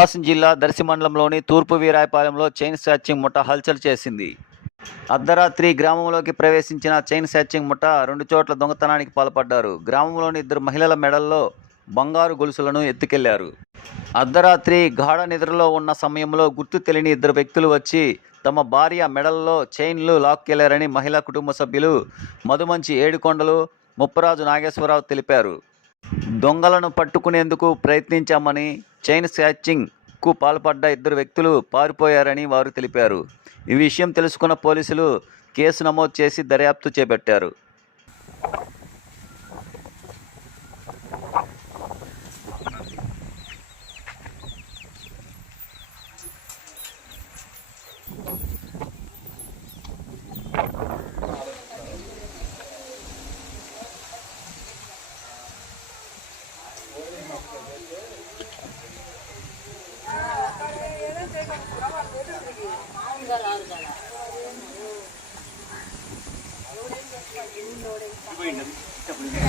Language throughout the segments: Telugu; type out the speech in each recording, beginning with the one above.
ప్రకాశం జిల్లా దర్శి మండలంలోని తూర్పు వీరాయపాలెంలో చైన్ స్నాచింగ్ ముఠా హల్చల్ చేసింది. అర్ధరాత్రి గ్రామంలోకి ప్రవేశించిన చైన్ స్నాచింగ్ ముఠా 2 చోట్ల దొంగతనానికి పాల్పడ్డారు. గ్రామంలోని 2 మహిళల మెడల్లో బంగారు గొలుసులను ఎత్తుకెళ్లారు. అర్ధరాత్రి గాఢ నిద్రలో ఉన్న సమయంలో గుర్తు తెలియని 2 వ్యక్తులు వచ్చి తమ భార్య మెడల్లో చైన్లు లాక్కెళ్లారని మహిళా కుటుంబ సభ్యులు మధుమంచి ఏడుకొండలు, ముప్పరాజు నాగేశ్వరరావు తెలిపారు. దొంగలను పట్టుకునేందుకు ప్రయత్నించామని, చైన్ స్నాచింగ్కు పాల్పడ్డ 2 వ్యక్తులు పారిపోయారని వారు తెలిపారు. ఈ విషయం తెలుసుకున్న పోలీసులు కేసు నమోదు చేసి దర్యాప్తు చేపట్టారు.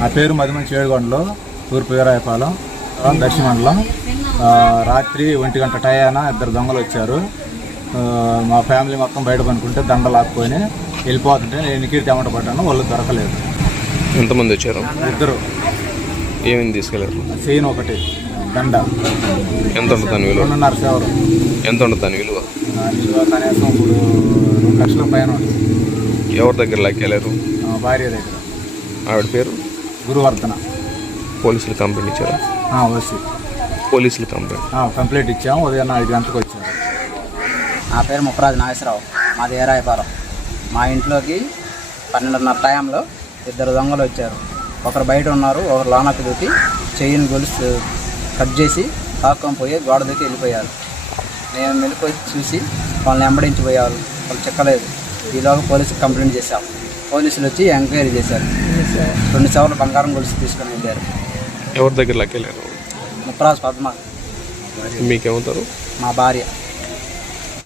నా పేరు మధుమంచి ఏడుకొండలు, తూర్పు వీరాయపాలెం, దర్శి మండలం. రాత్రి 1 గంట టయాన 2 దొంగలు వచ్చారు. మా ఫ్యామిలీ మొత్తం బయట పనుకుంటే దండ లాక్కొని వెళ్ళిపోతుంటే నేను ఎన్నికీరు టమాటా పడ్డాను. వాళ్ళు దొరకలేదు. ఎంతమంది వచ్చారు? 2. ఏమేమి తీసుకెళ్ళారు? చైన్ ఒకటి, దండ. ఎంత ఉంటుంది దాని విలువ? 2.5 ఎంత ఉంటుంది దాని విలువ? కనీసం ఇప్పుడు 2 లక్షల పైన ఉంటుంది. ఎవరి దగ్గర లాక్కెళ్ళారు? భార్య దగ్గర. ఆవిడ పేరు? గురువర్ధన. పోలీసులు కంప్లైంట్ ఇచ్చారా? వచ్చి పోలీసులు కంప్లైంట్ ఇచ్చాము. ఉదయం 5 గంటలకు వచ్చారు. నా పేరు ముప్పరాజు నాగేశ్వరరావు, మాది వీరాయపాలెం. మా ఇంట్లోకి 12:30 టైంలో 2 దొంగలు వచ్చారు. ఒకరు బయట ఉన్నారు, ఒకరు లోనకి దూకి చెయ్యిని గొలుసు కట్ చేసి తాక్కొని పోయి గోడ దూకి వెళ్ళిపోయారు. మేము వెళ్ళిపోయి చూసి వాళ్ళని వెంబడించిపోయారు. వాళ్ళు చిక్కలేదు. ఈలోగా పోలీసుకి కంప్లైంట్ చేశాం. పోలీసులు వచ్చి ఎంక్వైరీ చేశారు. 2 సవర్ల బంగారం గొలుసు తీసుకొని వెళ్ళారు. ఎవరి దగ్గర లాక్కెళ్ళారు? ముప్పరాజు పద్మ, మీకేమవుతారు? మా భార్య.